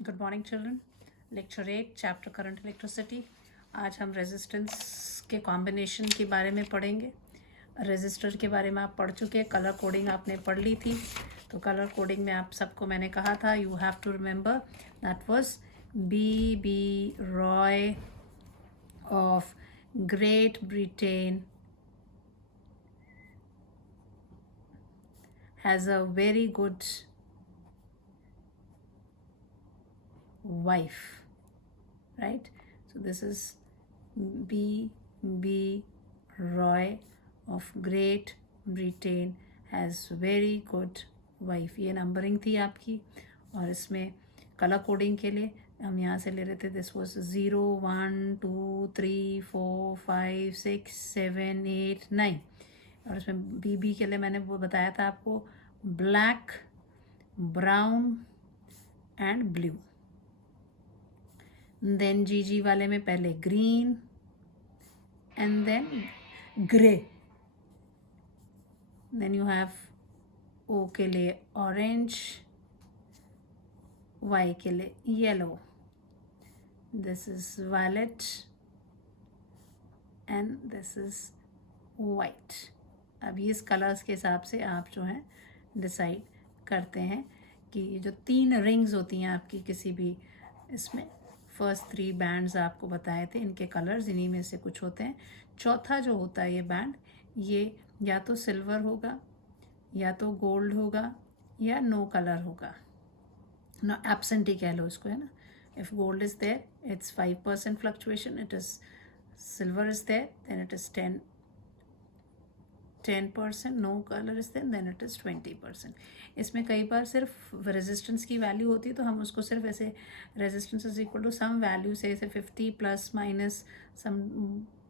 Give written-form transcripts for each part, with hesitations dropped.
Good morning children. Lecture 8 chapter current electricity. आज हम resistance के कॉम्बिनेशन के बारे में पढ़ेंगे। रेजिस्टर के बारे में आप पढ़ चुके हैं, कलर कोडिंग आपने पढ़ ली थी। तो कलर कोडिंग में आप सबको मैंने कहा था you have to remember that was B Roy of Great Britain has a very good wife, right? So this is B Roy of Great Britain has very good wife। ये numbering थी आपकी। और इसमें कलर कोडिंग के लिए हम यहाँ से ले रहे थे, दिस वॉज 0 1 2 3 4 5 6 7 8 9। और इसमें बी के लिए मैंने वो बताया था आपको, black, brown and blue. Then G वाले में पहले green and then grey. Then you have O के लिए ऑरेंज, वाई के लिए yellow, this is violet and this is white. अब ये इस कलर्स के हिसाब से आप जो है डिसाइड करते हैं कि ये जो 3 रिंग्स होती हैं आपकी किसी भी इसमें, फर्स्ट 3 बैंड्स आपको बताए थे, इनके कलर्स इन्हीं में से कुछ होते हैं। चौथा जो होता है ये बैंड, ये या तो सिल्वर होगा, या तो गोल्ड होगा, या नो कलर होगा, ना एब्सेंट ही कह लो इसको, है ना। If gold is there it's 5% fluctuation, it is silver is there then it is 10%, no colour is then it is 20%। इसमें कई बार सिर्फ रेजिस्टेंस की वैल्यू होती है, तो हम उसको सिर्फ ऐसे resistance is equal to some value से, ऐसे 50 plus minus some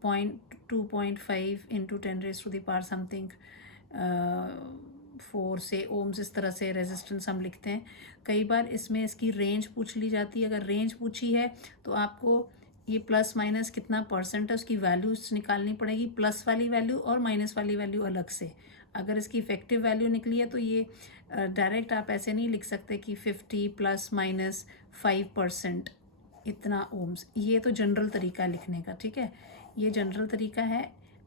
2.5 into 10⁻⁴ something 4 से ओम्स, इस तरह से रेजिस्टेंस हम लिखते हैं। कई बार इसमें इसकी रेंज पूछ ली जाती है। अगर रेंज पूछी है तो आपको ये प्लस माइनस कितना परसेंट है उसकी वैल्यूज निकालनी पड़ेगी, प्लस वाली वैल्यू और माइनस वाली वैल्यू अलग से। अगर इसकी इफेक्टिव वैल्यू निकली है तो ये डायरेक्ट आप ऐसे नहीं लिख सकते कि 50 प्लस माइनस 5% इतना ओम्स। ये तो जनरल तरीका है लिखने का, ठीक है, ये जनरल तरीका है।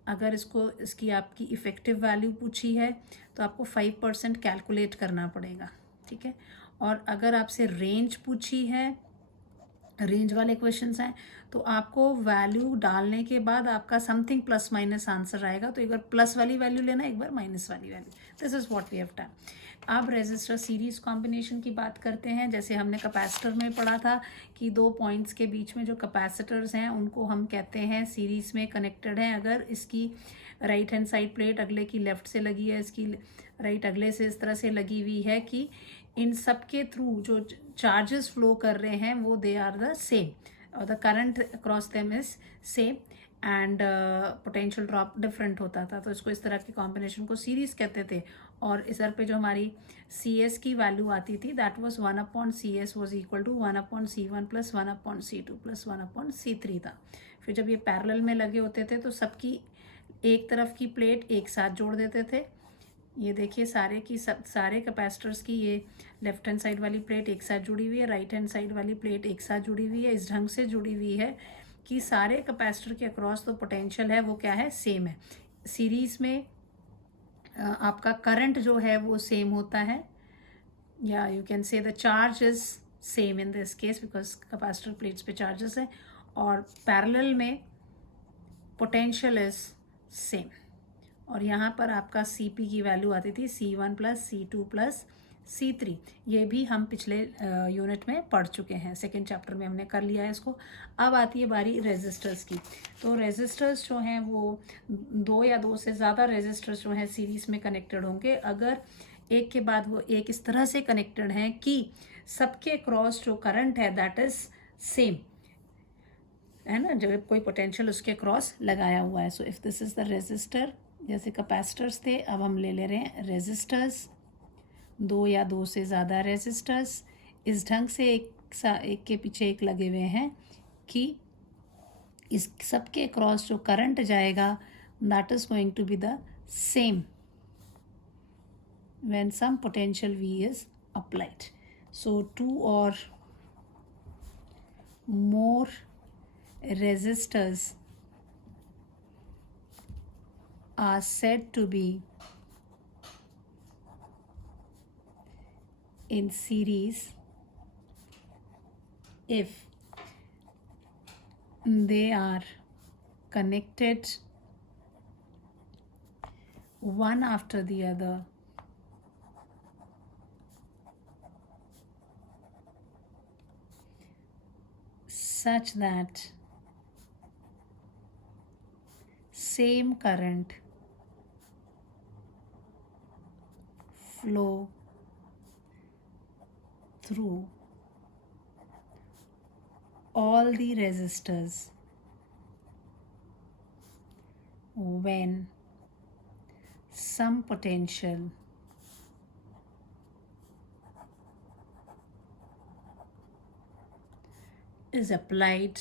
अगर इसकी आपकी इफ़ेक्टिव वैल्यू पूछी है तो आपको 5% कैलकुलेट करना पड़ेगा, ठीक है। और अगर आपसे रेंज पूछी है, रेंज वाले क्वेश्चंस हैं, तो आपको वैल्यू डालने के बाद आपका समथिंग प्लस माइनस आंसर आएगा। तो एक बार प्लस वाली वैल्यू लेना, एक बार माइनस वाली value. This is what we have done. अब रेजिस्टर सीरीज कॉम्बिनेशन की बात करते हैं। जैसे हमने कैपेसिटर में पढ़ा था कि 2 पॉइंट्स के बीच में जो कैपेसिटर्स हैं उनको हम कहते हैं सीरीज में कनेक्टेड हैं। अगर इसकी राइट हैंड साइड प्लेट अगले की लेफ्ट से लगी है, इसकी राइट अगले से इस तरह से लगी हुई है कि इन सब के थ्रू जो चार्जेस फ्लो कर रहे हैं वो दे आर द सेम, और the current across them is same and potential drop different होता था। तो इसको इस तरह के कॉम्बिनेशन को सीरीज कहते थे। और इधर पे जो हमारी सी एस की वैल्यू आती थी that was 1/CS was equal to 1/C1 plus 1/C2 plus 1/C3 था। फिर जब ये पैरेलल में लगे होते थे तो सबकी एक तरफ की प्लेट एक साथ जोड़ देते थे। ये देखिए सारे कैपेसिटर्स की ये लेफ्ट हैंड साइड वाली प्लेट एक साथ जुड़ी हुई है, राइट हैंड साइड वाली प्लेट एक साथ जुड़ी हुई है। इस ढंग से जुड़ी हुई है कि सारे कैपेसिटर के अक्रॉस तो पोटेंशियल है वो क्या है, सेम है। सीरीज में आपका करंट जो है वो सेम होता है, या यू कैन से the charge is same in this case because capacitor plates पे चार्जेस है। और पैरेलल में पोटेंशियल इज सेम। और यहाँ पर आपका CP की वैल्यू आती थी C1 plus C2 plus C3। ये भी हम पिछले यूनिट में पढ़ चुके हैं, सेकेंड चैप्टर में हमने कर लिया है इसको। अब आती है बारी रेजिस्टर्स की। तो रेजिस्टर्स जो हैं वो 2 या 2 से ज़्यादा रेजिस्टर्स जो हैं सीरीज़ में कनेक्टेड होंगे। अगर एक के बाद वो एक इस तरह से कनेक्टेड हैं कि सबके क्रॉस जो करंट है दैट इज़ सेम, है ना, जब कोई पोटेंशियल उसके क्रॉस लगाया हुआ है। So if this is the resistor, जैसे कैपेसिटर्स थे, अब हम ले रहे हैं रेजिस्टर्स, 2 या 2 से ज़्यादा रेजिस्टर्स इस ढंग से एक के पीछे एक लगे हुए हैं कि इस सब के क्रॉस जो करंट जाएगा that is going to be the same when some potential V is applied. So 2 और more resistors are said to be in series if they are connected one after the other such that same current flow through all the resistors when some potential is applied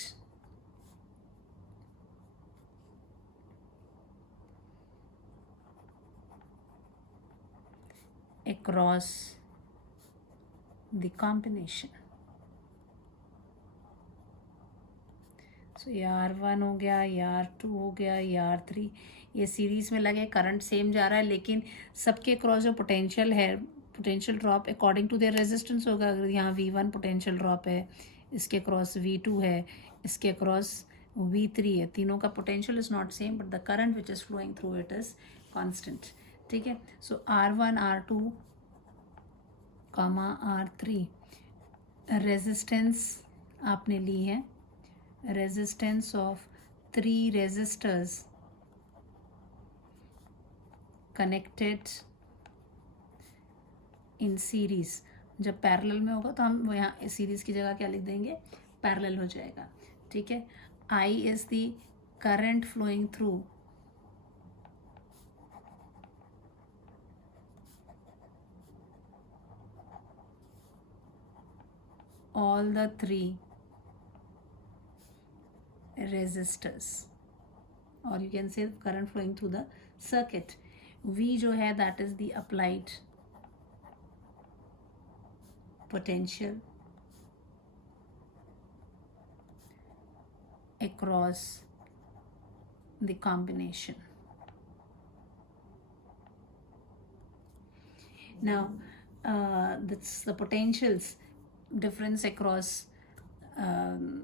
across the combination. सो ये R1 हो गया, ये R2 हो गया, ये R3, ये series में लगे, करंट सेम जा रहा है, लेकिन सबके क्रॉस जो पोटेंशियल है, potential drop according to their resistance होगा. अगर यहाँ V1 पोटेंशियल ड्रॉप है, इसके क्रॉस V2 है, इसके क्रॉस V3 है, तीनों का potential is not same but the current which is flowing through it is constant. ठीक है. सो R1 R2 R3 रेजिस्टेंस आपने ली है, resistance of 3 resistors connected in series. जब पैरेलल में होगा तो हम यहाँ सीरीज की जगह क्या लिख देंगे, पैरेलल हो जाएगा. ठीक है. I is the current flowing through all the 3 resistors, or you can say current flowing through the circuit. V जो है that is the applied potential across the combination. Now that's the potentials difference across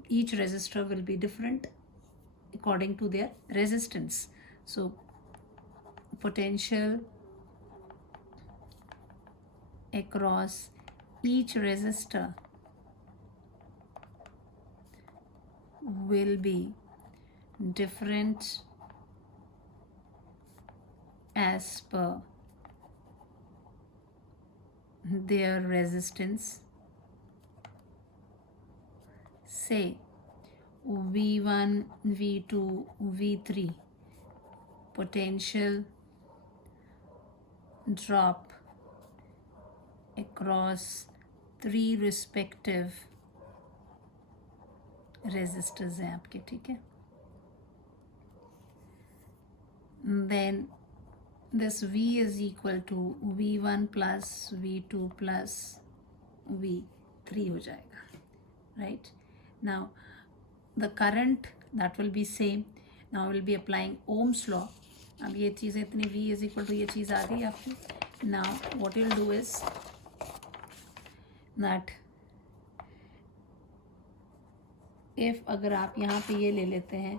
each resistor will be different according to their resistance. So potential across each resistor will be different as per their resistance. Say V1, V2, V3 potential drop across 3 respective resistors हैं आपके. ठीक है. Then this V is equal to V1 plus V2 plus V3 हो जाएगा. Right. Now the current that will be same. Now we'll be applying Ohm's law. अब ये चीज़ें इतनी V is equal to ये चीज़ आ गई आपकी. Now what you'll do is that if अगर आप यहाँ पे ये ले लेते हैं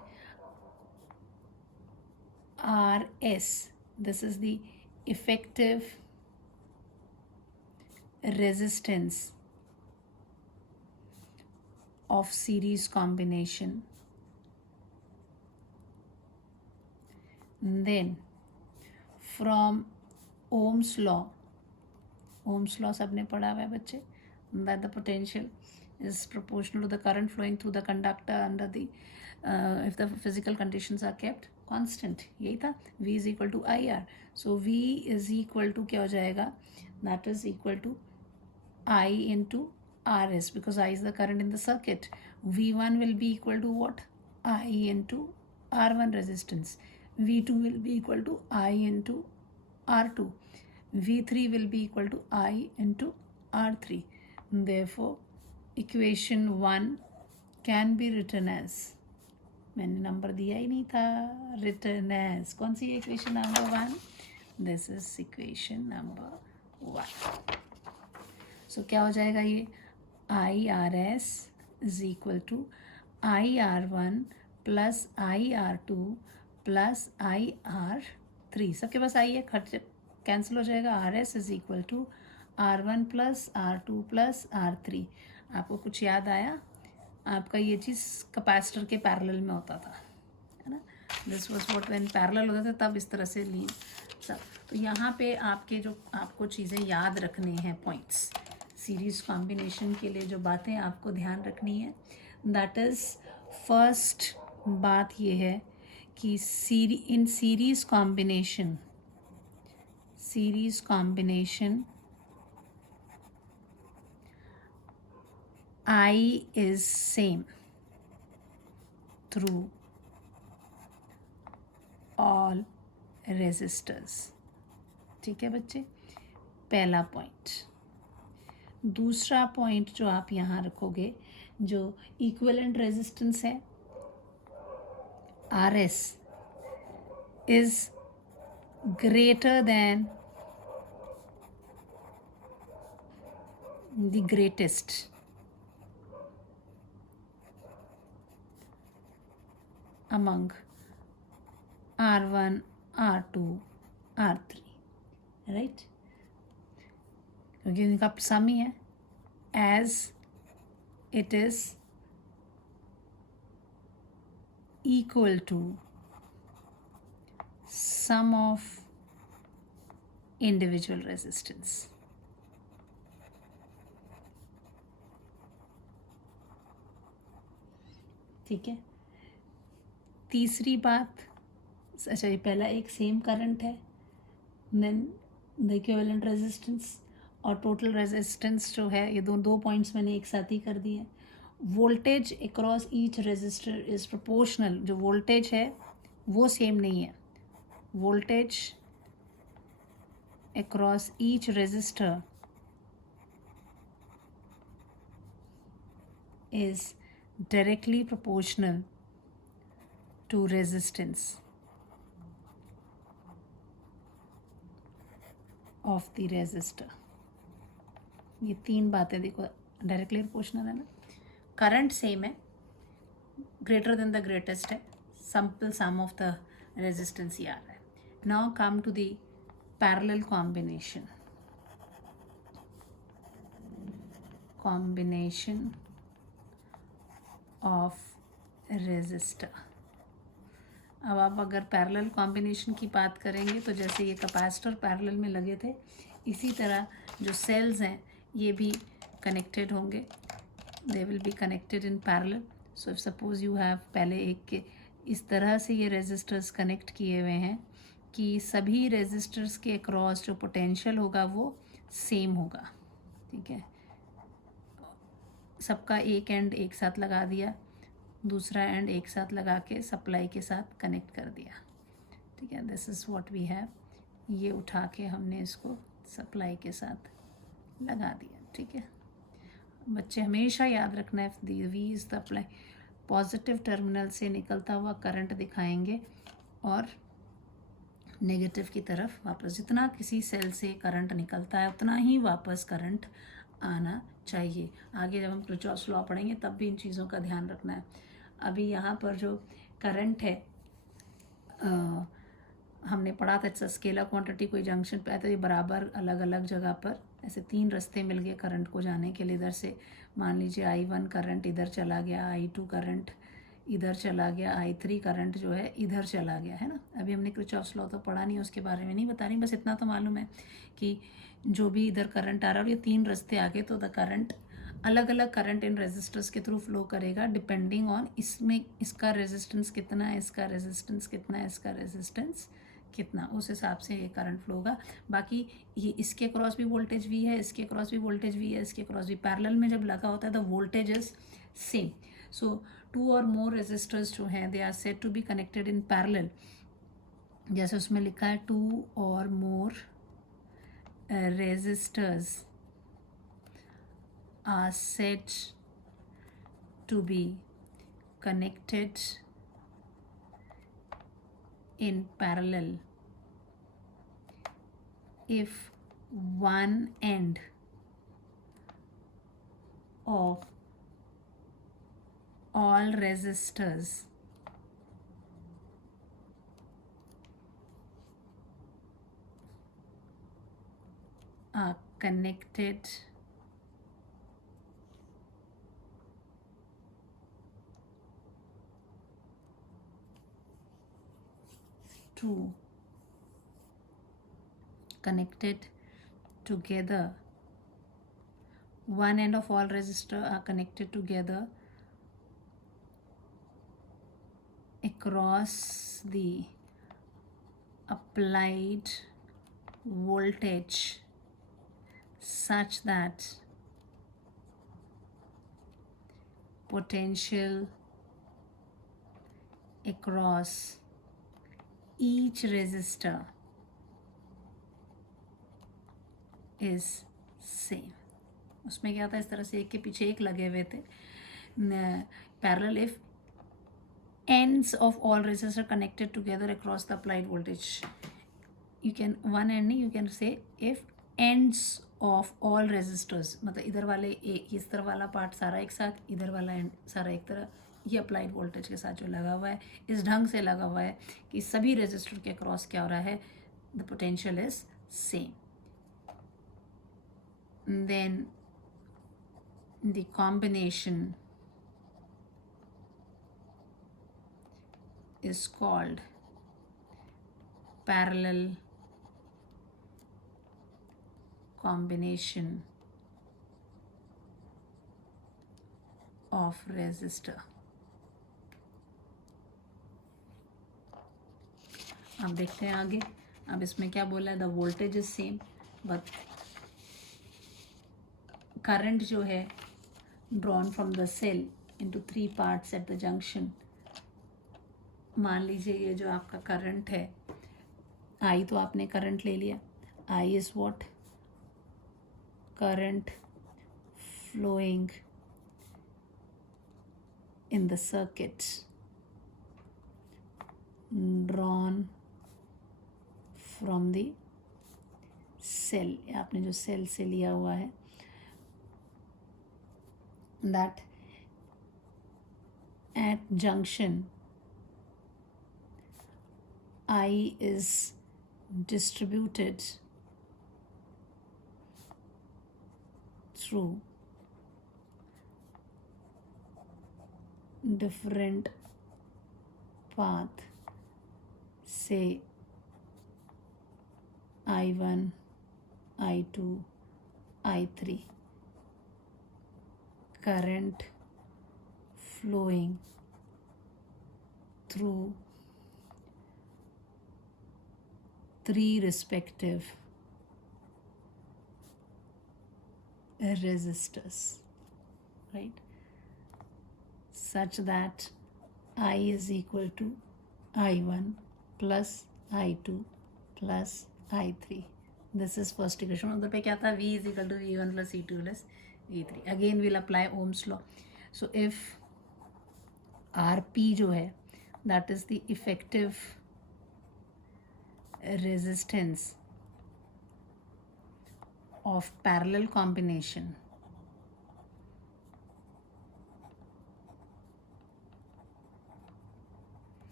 RS, this is the effective resistance of series combination. Then from Ohm's law सबने पढ़ा हुआ है बच्चे, that the potential is proportional to the current flowing through the conductor under the if the physical conditions are kept constant. यही था. V is equal to IR. So V is equal to क्या हो जाएगा, that is equal to I into RS, because I is the current in the circuit. V1 will be equal to what? I into R1 resistance. V2 will be equal to I into R2. V3 will be equal to I into R3. Therefore equation 1 can be written as, मैंने नंबर दिया ही नहीं था, written as कौन सी equation number 1, this is equation number 1। So क्या हो जाएगा ये, I R S is equal to I R one plus I R two plus I R three, सबके पास आई है, खर्च कैंसिल हो जाएगा, R S is equal to R one plus R two plus R three. आपको कुछ याद आया, आपका ये चीज़ कैपेसिटर के पैरेलल में होता था, है ना, this was what when parallel होता था तब इस तरह से ली सब। तो यहाँ पे आपके जो आपको चीज़ें याद रखनी हैं, पॉइंट्स सीरीज़ कॉम्बिनेशन के लिए जो बातें आपको ध्यान रखनी है, दैट इज़ फर्स्ट बात ये है कि in series combination I is same through all resistors। ठीक है बच्चे, पहला पॉइंट। दूसरा पॉइंट जो आप यहाँ रखोगे, जो इक्विवेलेंट रेजिस्टेंस है R S is greater than the greatest among R1, R2, R3, right, क्योंकि इनका सम ही है, as it is equal to sum of individual resistance. ठीक है, तीसरी बात, अच्छा ये पहला एक सेम करंट है, देन द इक्विवेलेंट रेजिस्टेंस और टोटल रेजिस्टेंस जो है, ये दो पॉइंट्स मैंने एक साथ ही कर दिए। Voltage across each resistor is proportional, जो वोल्टेज है वो सेम नहीं है, voltage across each resistor is directly proportional to resistance of the resistor। ये तीन बातें देखो, डायरेक्टली प्रोपोर्शनल है ना, करंट सेम है, ग्रेटर देन द ग्रेटेस्ट है, simple sum of the resistance याद है। Now come to the parallel combination of resistor. अब आप अगर पैरेलल कॉम्बिनेशन की बात करेंगे तो जैसे ये कैपेसिटर पैरेलल में लगे थे, इसी तरह जो सेल्स हैं ये भी कनेक्टेड होंगे, they will be connected in parallel. So suppose you have पहले एक के इस तरह से ये रेजिस्टर्स कनेक्ट किए हुए हैं कि सभी रेजिस्टर्स के अक्रॉस जो पोटेंशियल होगा वो सेम होगा। ठीक है, सबका एक एंड एक साथ लगा दिया, दूसरा एंड एक साथ लगा के सप्लाई के साथ कनेक्ट कर दिया। ठीक है, this is what we have, ये उठा के हमने इसको सप्लाई के साथ लगा दिया। ठीक है, बच्चे हमेशा याद रखना है, V is the apply, positive terminal से निकलता हुआ करंट दिखाएंगे और नेगेटिव की तरफ वापस, जितना किसी सेल से करंट निकलता है उतना ही वापस करंट आना चाहिए। आगे जब हम किरचॉफ्स लॉ पढ़ेंगे तब भी इन चीज़ों का ध्यान रखना है। अभी यहाँ पर जो करंट है हमने पढ़ा था, इट्स स्केलर क्वांटिटी, कोई जंक्शन पे आया तो ये बराबर अलग अलग जगह पर ऐसे तीन रास्ते मिल गए करंट को जाने के लिए। इधर से मान लीजिए I1 करंट इधर चला गया, I2 करंट इधर चला गया, I3 करंट जो है इधर चला गया, है ना। अभी हमने किरचॉफ्स लॉ तो पढ़ा नहीं, उसके बारे में नहीं बता रही, बस इतना तो मालूम है कि जो भी इधर करंट आ रहा है और ये तीन रास्ते आगे, तो द करंट अलग अलग करंट इन रेजिस्टर्स के थ्रू फ्लो करेगा डिपेंडिंग ऑन इसमें इसका रेजिस्टेंस कितना है, इसका रेजिस्टेंस कितना है, इसका रेजिस्टेंस कितना, उस हिसाब से ये करंट फ्लो होगा। बाकी ये इसके क्रॉस भी वोल्टेज वी है, इसके क्रॉस भी वोल्टेज वी है, इसके क्रॉस भी, पैरेलल में जब लगा होता है the voltage is same. So two और मोर रेजिस्टर्स जो हैं they are said to be connected in parallel, जैसे उसमें लिखा है टू और मोर resistors are said to be connected in parallel if one end of all resistors are connected together, one end of all resistors are connected together across the applied voltage such that potential across each resistor is same. उसमें क्या था, इस तरह से एक के पीछे एक लगे हुए थे parallel if ends of all resistors are connected together across the applied voltage. You can one end नहीं, you can say if ends of all resistors, मतलब इधर वाले इस तरह वाला पार्ट सारा एक साथ, इधर वाला एंड सारा एक तरह, ये अप्लाइड वोल्टेज के साथ जो लगा हुआ है इस ढंग से लगा हुआ है कि सभी रेजिस्टर के क्रॉस क्या हो रहा है, the potential is same. Then the combination is called parallel combination of resistor. अब देखते हैं आगे. अब इसमें क्या बोला है, the voltage is same but current जो है drawn from the cell into 3 parts at the junction. मान लीजिए ये जो आपका करंट है, आई तो आपने करंट ले लिया, I is what, current flowing in the circuit drawn from the cell. आपने जो सेल से लिया हुआ है, that at junction I is distributed through different path, say I1, I2, I3, current flowing through 3 respective resistors, right, such that I is equal to I1 plus I2 plus I3. This is first equation. उधर पे क्या था, V is equal to V1 plus V2 plus V3. Again we'll apply Ohm's law. So if RP जो है, that is the effective resistance of parallel combination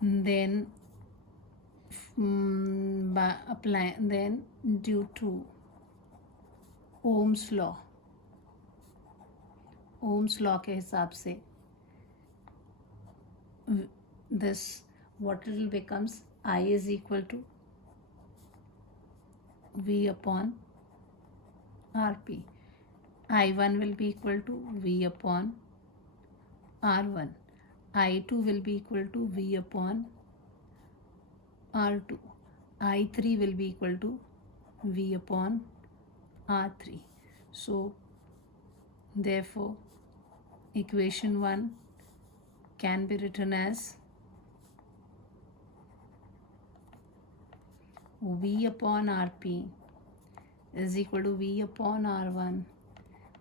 then by apply, then due to Ohm's law के हिसाब से this what it will becomes, I is equal to V upon RP. I1 will be equal to V upon R1. I2 will be equal to V upon R2. I3 will be equal to V upon R3. So therefore equation 1 can be written as V upon RP is equal to V upon R1,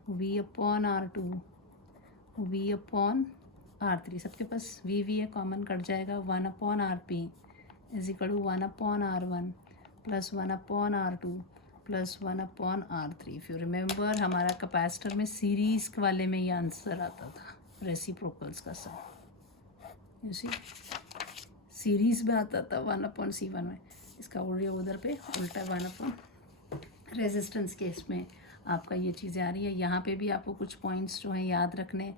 V upon R2, V upon R3, सबके पास V V है, common cut जाएगा, 1/RP is equal to 1/R1 plus 1/R2 plus 1/R3। If you remember हमारा capacitor में series वाले में ये answer आता था, रेसिप्रोकल्स का सब, यू सी सीरीज में आता था 1/C1 में, इसका उधर पे उल्टा 1/, रेजिस्टेंस केस में आपका ये चीज़ें आ रही है। यहाँ पे भी आपको कुछ पॉइंट्स जो हैं याद रखने।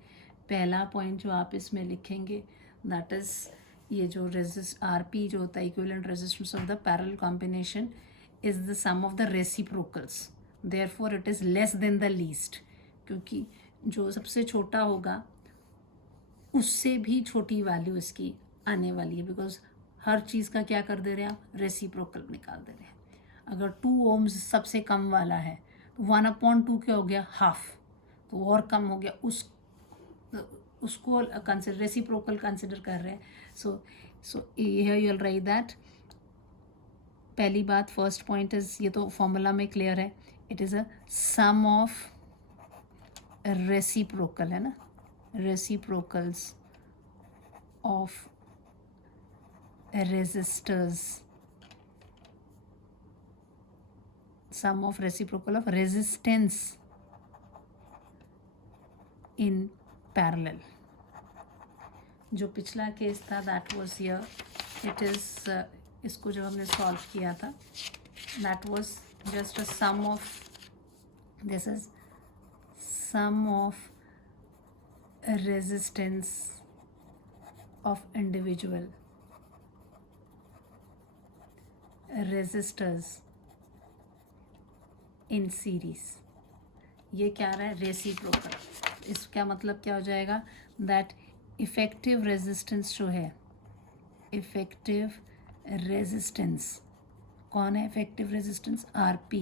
पहला पॉइंट जो आप इसमें लिखेंगे दैट इज़ ये जो RP जो होता है equivalent resistance of the parallel combination is the sum of the reciprocals, therefore it is less than the least, क्योंकि जो सबसे छोटा होगा उससे भी छोटी वैल्यू इसकी आने वाली है, बिकॉज हर चीज़ का क्या कर दे रहे हैं आप, रेसिप्रोकल निकाल दे रहे हैं। अगर 2 ओम्स सबसे कम वाला है तो 1/2 क्या हो गया, हाफ, तो और कम हो गया, उसको कंसिडर रेसिप्रोकल कंसिडर कर रहे हैं। सो here you will write that. पहली बात, फर्स्ट पॉइंट इज, ये तो फॉर्मूला में क्लियर है, it is a sum of reciprocal, है ना, reciprocals of resistors, sum of reciprocal of resistance in parallel। जो पिछला केस था that was here, it is इसको जब हमने सॉल्व किया था that was just a sum of, this is sum of resistance of individual resistors in series. ये क्या रहा है, रेसिप्रोकल। इसका मतलब क्या हो जाएगा, दैट इफेक्टिव रेजिस्टेंस जो है, इफेक्टिव रेजिस्टेंस कौन है, effective resistance RP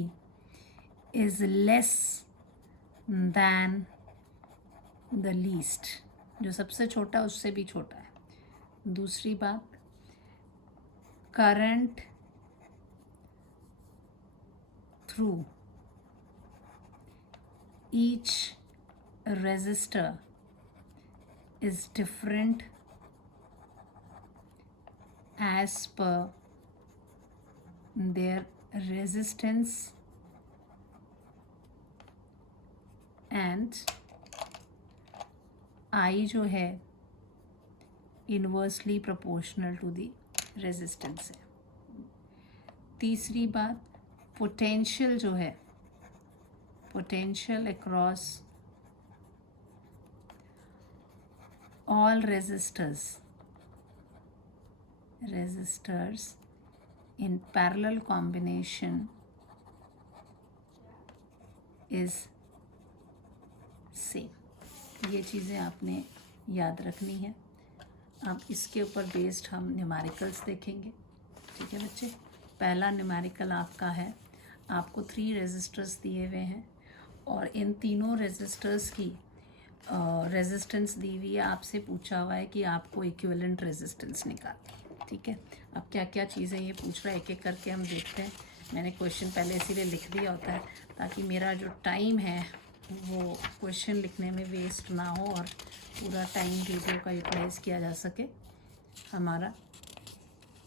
is less than the least, जो सबसे छोटा उससे भी छोटा है। दूसरी बात, current through each resistor is different as per their resistance and I जो है inversely proportional to the resistance है। तीसरी बात, पोटेंशियल जो है, potential across all resistors in parallel combination is same. ये चीज़ें आपने याद रखनी है। अब इसके ऊपर बेस्ड हम न्यूमेरिकल्स देखेंगे, ठीक है बच्चे। पहला न्यूमेरिकल आपका है, आपको 3 रेजिस्टर्स दिए हुए हैं और इन तीनों रेजिस्टर्स की रेजिस्टेंस दी हुई है। आपसे पूछा हुआ है कि आपको इक्विवेलेंट रेजिस्टेंस निकालनी, ठीक है। अब क्या क्या चीज़ें ये पूछ रहा है, एक एक करके हम देखते हैं। मैंने क्वेश्चन पहले इसीलिए लिख दिया होता है ताकि मेरा जो टाइम है वो क्वेश्चन लिखने में वेस्ट ना हो और पूरा टाइम वीडियो का यूटिलाइज़ किया जा सके, हमारा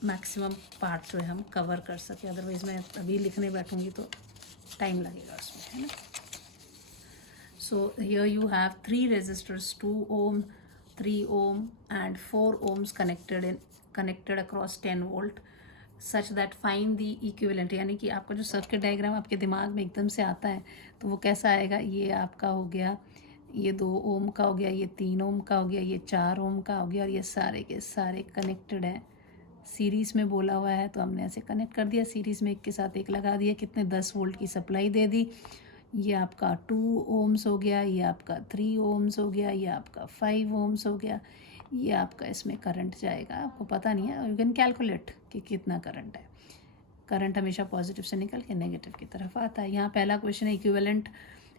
मैक्सिमम पार्ट जो है हम कवर कर सके। अदरवाइज़ मैं अभी लिखने बैठूंगी तो टाइम लगेगा उसमें, है ना। So here you have 3 resistors, 2 ohm, 3 ohm and 4 ohms connected across 10 volt such that find the equivalent। यानी कि आपका जो सर्किट डायग्राम आपके दिमाग में एकदम से आता है तो वो कैसा आएगा, ये आपका हो गया, ये 2 ohm का हो गया, ये 3 ohm का हो गया, ये 4 ohm का हो गया और ये सारे के सारे कनेक्टेड हैं। सीरीज़ में बोला हुआ है तो हमने ऐसे कनेक्ट कर दिया, सीरीज़ में एक के साथ एक लगा दिया, कितने 10 वोल्ट की सप्लाई दे दी। ये आपका 2 ohms हो गया, ये आपका 3 ohms हो गया, ये आपका 5 ohms हो गया। ये आपका इसमें करंट जाएगा, आपको पता नहीं है, यू कैन कैलकुलेट कि कितना करंट है। करंट हमेशा पॉजिटिव से निकल के नेगेटिव की तरफ आता है। यहाँ पहला क्वेश्चन है equivalent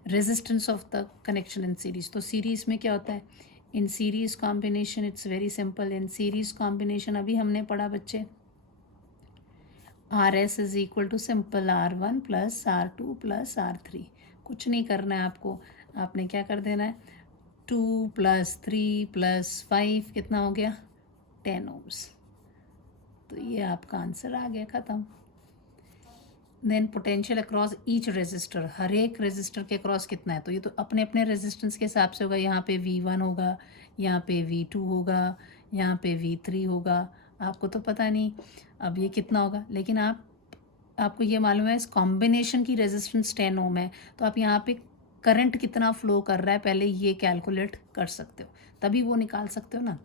resistance of the connection in series. तो सीरीज़ में क्या होता है, in series combination it's very simple. In series combination अभी हमने पढ़ा बच्चे, RS is equal to simple R1 plus R2 plus R3। कुछ नहीं करना है आपको, आपने क्या कर देना है, 2 + 3 + 5 कितना हो गया 10 ohms। तो ये आपका आंसर आ गया, ख़त्म। Then potential across each resistor, हर एक रेजिस्टर के अक्रॉस कितना है, तो ये तो अपने अपने रेजिस्टेंस के हिसाब से होगा। यहाँ पे V1 होगा, यहाँ पे V2 होगा, यहाँ पे V3 होगा, आपको तो पता नहीं अब ये कितना होगा, लेकिन आपको ये मालूम है इस कॉम्बिनेशन की रेजिस्टेंस 10 ओम है, तो आप यहाँ पे करंट कितना फ्लो कर रहा है पहले ये कैलकुलेट कर सकते हो, तभी वो निकाल सकते हो ना।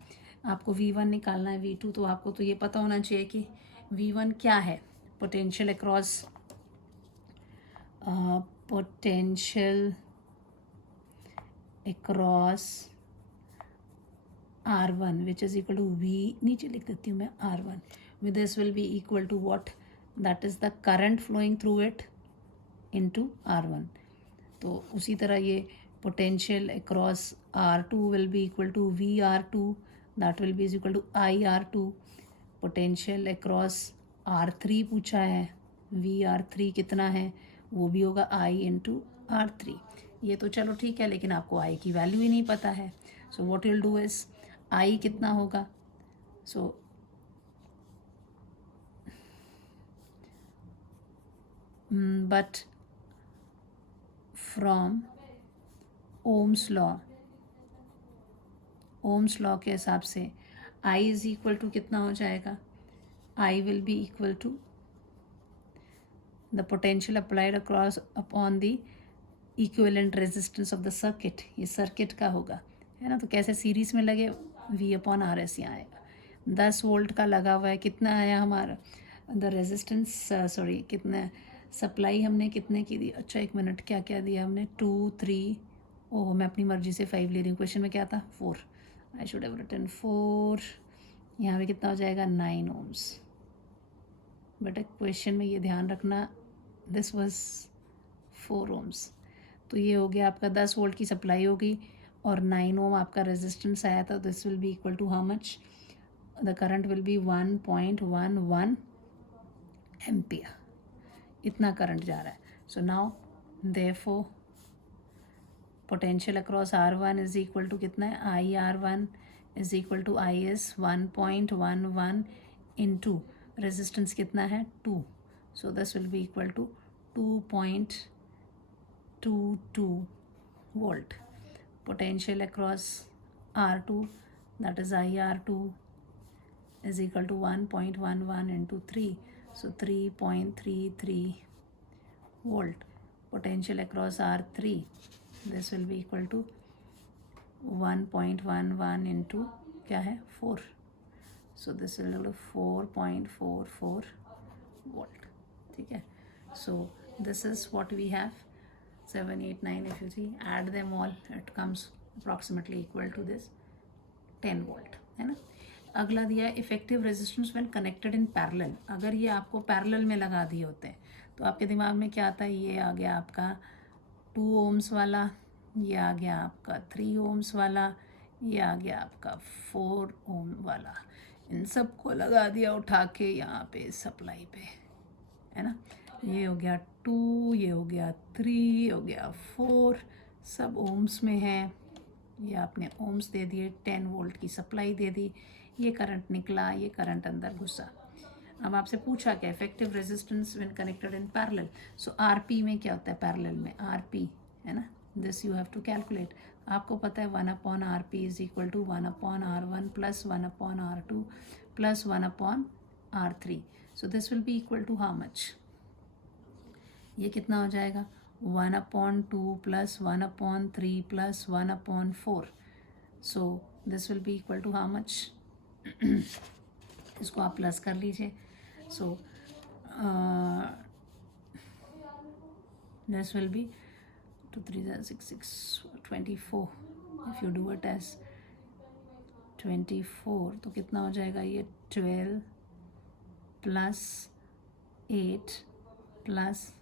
आपको V1 निकालना है, V2, तो आपको तो ये पता होना चाहिए कि V1 क्या है, potential across potential across R1 which is equal to V, नीचे लिख देती हूँ मैं R1, with this will be equal to what, that is the current flowing through it into R1। तो उसी तरह ये potential across R2 will be equal to VR2, that will be is equal to IR2। potential across R3 पूछा है, VR3 कितना है, वो भी होगा I इंटू R3। ये तो चलो ठीक है, लेकिन आपको I की वैल्यू ही नहीं पता है। So what will do is I कितना होगा, so but from Ohm's law के हिसाब से I इज इक्वल टू कितना हो जाएगा, I will be equal to the potential applied across upon the equivalent resistance of the circuit। ये circuit का होगा, है ना, तो कैसे सीरीज में लगे V/RS यहाँ आएगा। 10 वोल्ट का लगा हुआ है, कितना आया हमारा द रेजिस्टेंस, सॉरी कितना सप्लाई हमने कितने की दी, अच्छा 1 मिनट, क्या क्या दिया हमने 2 3, ओह मैं अपनी मर्जी से 5 ले रही हूँ, क्वेश्चन में क्या था 4, आई शुड हैव रिटन 4, यहाँ पे कितना हो जाएगा 9 ohms। बट क्वेश्चन में ये ध्यान रखना दिस वॉज 4 ohms, तो ये हो गया आपका 10 वोल्ट की सप्लाई होगी और 9 ओम आपका रेजिस्टेंस आया था। This will be equal to how much, the current will be 1.11 ampere, इतना करंट जा रहा है। So now therefore potential across R1 is equal to कितना है, IR1 is equal to IS 1.11 into resistance कितना है 2, so this will be equal to 2.22 volt। potential across R2, that is IR2 is equal to 1.11 into 3, so 3.33 volt। potential across R3, this will be equal to 1.11 into क्या है 4, so this will be 4.44 volt। ठीक है, so this is what we have 7 8 9, if you see add them all it comes approximately equal to this 10 volt, है ना। अगला दिया है effective resistance when connected in parallel. अगर ये आपको पैरेलल में लगा दिए होते हैं तो आपके दिमाग में क्या आता है, ये आ गया आपका 2 ohms वाला, ये आ गया आपका 3 ohms वाला, ये आ गया आपका 4 ohm वाला, इन सबको लगा दिया उठा के यहाँ पे सप्लाई पे, है ना। ये हो गया 2, ये हो गया 3, ये हो गया 4, सब ओम्स में है, ये आपने ओम्स दे दिए, 10 वोल्ट की सप्लाई दे दी, ये करंट निकला, ये करंट अंदर घुसा। अब आपसे पूछा क्या effective resistance when connected in parallel, so RP में क्या होता है पैरेलल में, आरपी है ना, this you have to calculate. आपको पता है 1/RP is equal to 1/R1 plus 1/R2 plus 1/R3, so this will be equal to how much, ये कितना हो जाएगा 1/2 plus 1/3 plus 1/4, so this will be equal to how much, इसको आप plus कर लीजिए, so this will be 2 3 6 6 24, if you do it as 24 तो कितना हो जाएगा ये 12 प्लस 8 प्लस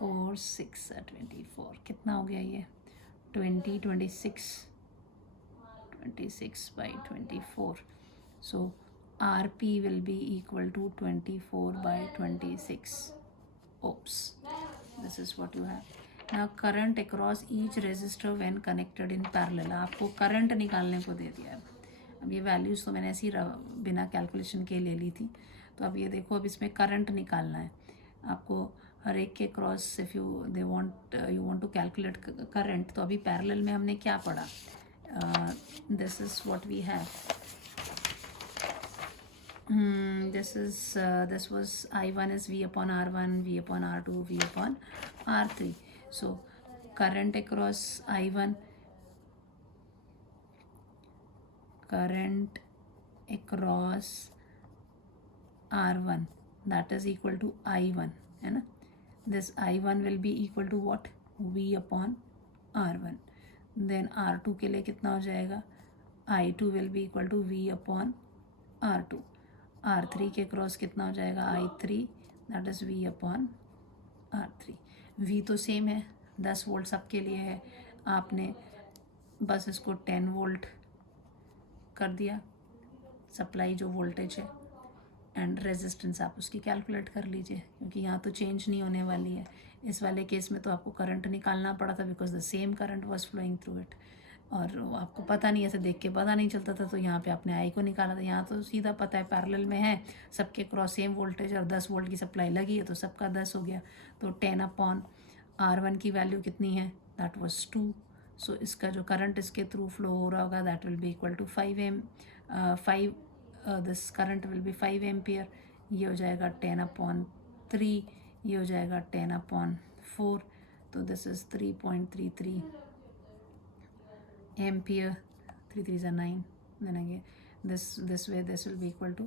4 6 24, कितना हो गया ये 26 by 24, so RP will be equal to 24 by 26 ohms। This is what you have। ना current across each resistor when connected in parallel, आपको करंट निकालने को दे दिया है। अब ये वैल्यूज़ तो मैंने ऐसे ही बिना कैलकुलेशन के ले ली थी। तो अब ये देखो, अब इसमें करंट निकालना है आपको हर एक के cross. If you want to calculate current, तो अभी पैरेलल में हमने क्या पढ़ा, this is what we have, this was I1 is V upon R1, V upon R2, V upon R3. So current across I1, current across R1, that is equal to I1, है ना. This I1 will be equal to what, V upon R1. Then R2 के लिए कितना हो जाएगा, I2 will be equal to V upon R2. R3 के cross कितना हो जाएगा, I3, that is V upon R3. V तो सेम है, 10 वोल्ट सबके लिए है, आपने बस इसको 10 वोल्ट कर दिया सप्लाई जो वोल्टेज है, एंड रेजिस्टेंस आप उसकी कैलकुलेट कर लीजिए, क्योंकि यहाँ तो चेंज नहीं होने वाली है। इस वाले केस में तो आपको करंट निकालना पड़ा था, because the same current was flowing through it, और आपको पता नहीं, ऐसे देख के पता नहीं चलता था, तो यहाँ पे आपने आई को निकाला था। यहाँ तो सीधा पता है पैरेलल में है, सबके क्रॉस सेम वोल्टेज और 10 वोल्ट की सप्लाई लगी है, तो सबका 10 हो गया। तो 10 अपॉन R1 की वैल्यू कितनी है, दैट वाज 2। सो इसका जो करंट इसके थ्रू फ्लो हो रहा होगा, that will be equal to 5 this current will be 5 ampere. ये हो जाएगा 10 अपॉन 3, ये हो जाएगा 10 अपॉन 4, तो this is 3.33 ampere. 3 3s are 9. Then again this way this will be equal to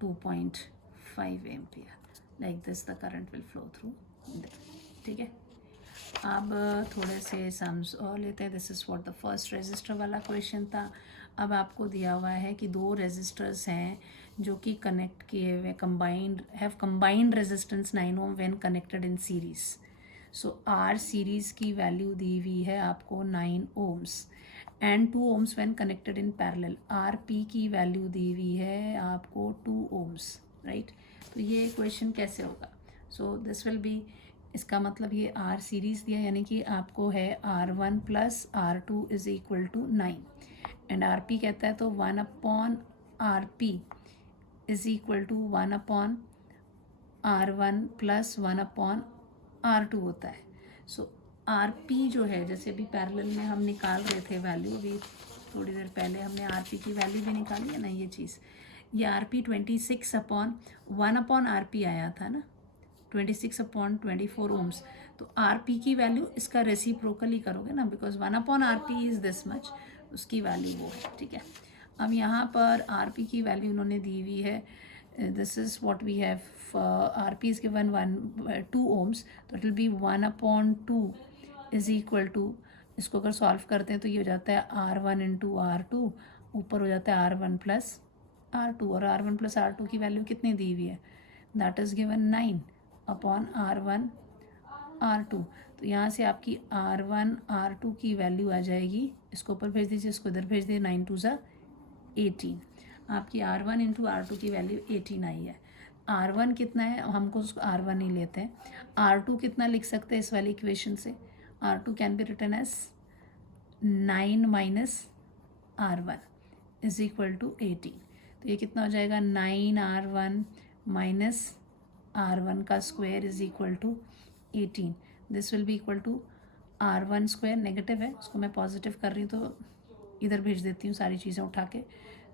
2.5 ampere. Like this the current will flow through there. ठीक है, अब थोड़े से सम्स और लेते हैं। This is what the first resistor वाला क्वेश्चन था। अब आपको दिया हुआ है कि दो रेजिस्टर्स हैं जो कि कनेक्ट किए हुए, combined resistance 9 ohm when connected in series. So R series की वैल्यू दी हुई है आपको 9 ohms and 2 ohms when connected in parallel. R P की वैल्यू दी हुई है आपको 2 ओम्स, राइट। तो ये क्वेश्चन कैसे होगा, सो दिस विल बी, इसका मतलब ये आर सीरीज़ दिया, यानी कि आपको है R1 plus R2 is equal to 9, and R P कहता है तो 1 upon R P is equal to 1 upon R1 plus 1 upon R2 होता है। सो आर पी जो है, जैसे अभी पैरेलल में हम निकाल रहे थे वैल्यू, अभी थोड़ी देर पहले हमने आर पी की वैल्यू भी निकाली है ना, ये चीज़, ये R P 26 upon 1 upon R P आया था ना, 26 अपॉन 24 ओम्स। तो आर पी की वैल्यू इसका रेसिप्रोकल ही करोगे ना, because 1 upon R P is this much, उसकी वैल्यू वो है, ठीक है। अब यहाँ पर आर पी की वैल्यू उन्होंने दी हुई है, this is what we have, R P is given 2 ohms, तो it will be 1 upon 2 is equal to, इसको अगर सॉल्व करते हैं तो ये हो जाता है R1 इंटू R2, ऊपर हो जाता है R1 प्लस R2, और R1 प्लस R2 की वैल्यू कितनी दी हुई है, that is given 9 upon R1 R2। तो यहाँ से आपकी R1 R2 की वैल्यू आ जाएगी, इसको ऊपर भेज दीजिए, इसको इधर भेज दिए, 9 2 18, आपकी R1 इंटू R2 की वैल्यू 18 आई है। R1 कितना है, हमको उसको R1 ही लेते हैं। R2 कितना लिख सकते हैं इस वाली इक्वेशन से, R2 can be written as 9 minus R1 is equal to 18। तो ये कितना हो जाएगा, 9R1 माइनस R1 का square is equal to 18। This will be equal to R1 square, negative है, उसको मैं पॉजिटिव कर रही हूँ तो इधर भेज देती हूँ सारी चीज़ें उठा के,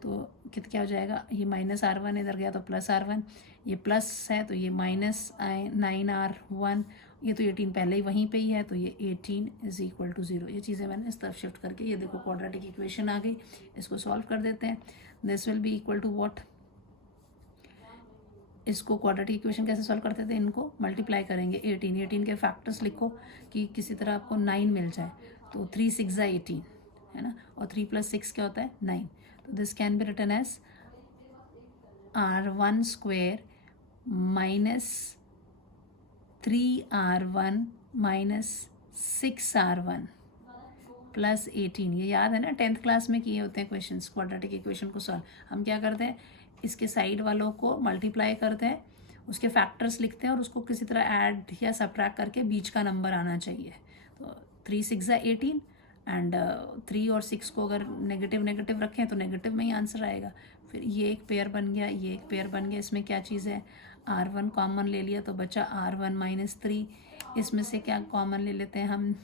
तो क्या हो जाएगा, ये माइनस R1 इधर गया तो प्लस R1, ये प्लस है तो ये माइनस 9R1, ये तो 18 पहले ही वहीं पे ही है, तो ये 18 इज इक्वल टू 0। ये चीज़ें मैंने इस तरफ शिफ्ट करके, ये देखो क्वाड्रेटिक इक्वेशन आ गई, इसको सॉल्व कर देते हैं। This will be equal to what, इसको क्वाड्रेटिक इक्वेशन कैसे सॉल्व करते थे, इनको मल्टीप्लाई करेंगे, 18 के फैक्टर्स लिखो कि किसी तरह आपको 9 मिल जाए, तो 3 6 18 है ना, और 3 + 6 क्या होता है 9। तो this can be written as R1 square minus 3R1 minus 6R1 plus 18। ये याद है ना, 10th क्लास में किए होते हैं क्वेश्चन, क्वाड्रेटिक इक्वेशन को सॉल्व। हम क्या करते हैं, इसके साइड वालों को मल्टीप्लाई करते हैं उसके फैक्टर्स लिखते हैं और उसको किसी तरह ऐड या सब्ट्रैक्ट करके बीच का नंबर आना चाहिए। तो 3 6 18 एंड 3 और 6 को अगर नेगेटिव नेगेटिव रखें तो नेगेटिव में ही आंसर आएगा। फिर ये एक पेयर बन गया, ये एक पेयर बन गया। इसमें क्या चीज़ है, R1 कॉमन ले लिया तो बचा R1 -3। इसमें से क्या कॉमन ले लेते हैं हम,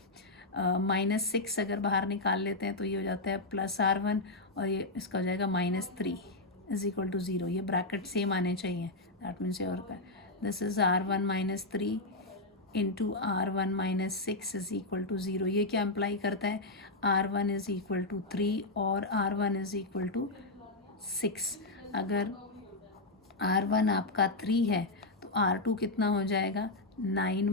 -6 अगर बाहर निकाल लेते हैं तो ये हो जाता है +R1 और ये इसका हो जाएगा -3 = 0। ये ब्रैकेट सेम आने चाहिए, दैट मीन्स योर का this is R1 -3 into R1 -6 = 0। ये क्या इम्प्लाई करता है, R1 = 3 और R1 = 6। अगर R1 आपका 3 है तो R2 कितना हो जाएगा, 9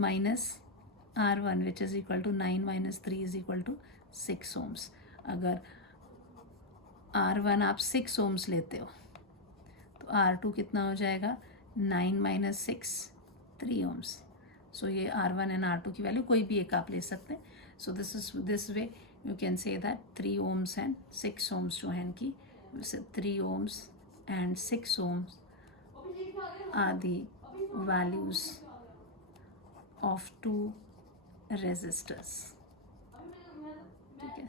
- R1 which is equal to 9 - 3 = 6 ohms। अगर R1 आप 6 ohms लेते हो तो R2 कितना हो जाएगा, 9 - 6 3 ohms। सो ये R1 एंड R2 की वैल्यू कोई भी एक आप ले सकते हैं। So this way you can say that 3 ohms and 6 ohms जो है इनकी 3 ohms and 6 ohms are the values of two resistors। ठीक है,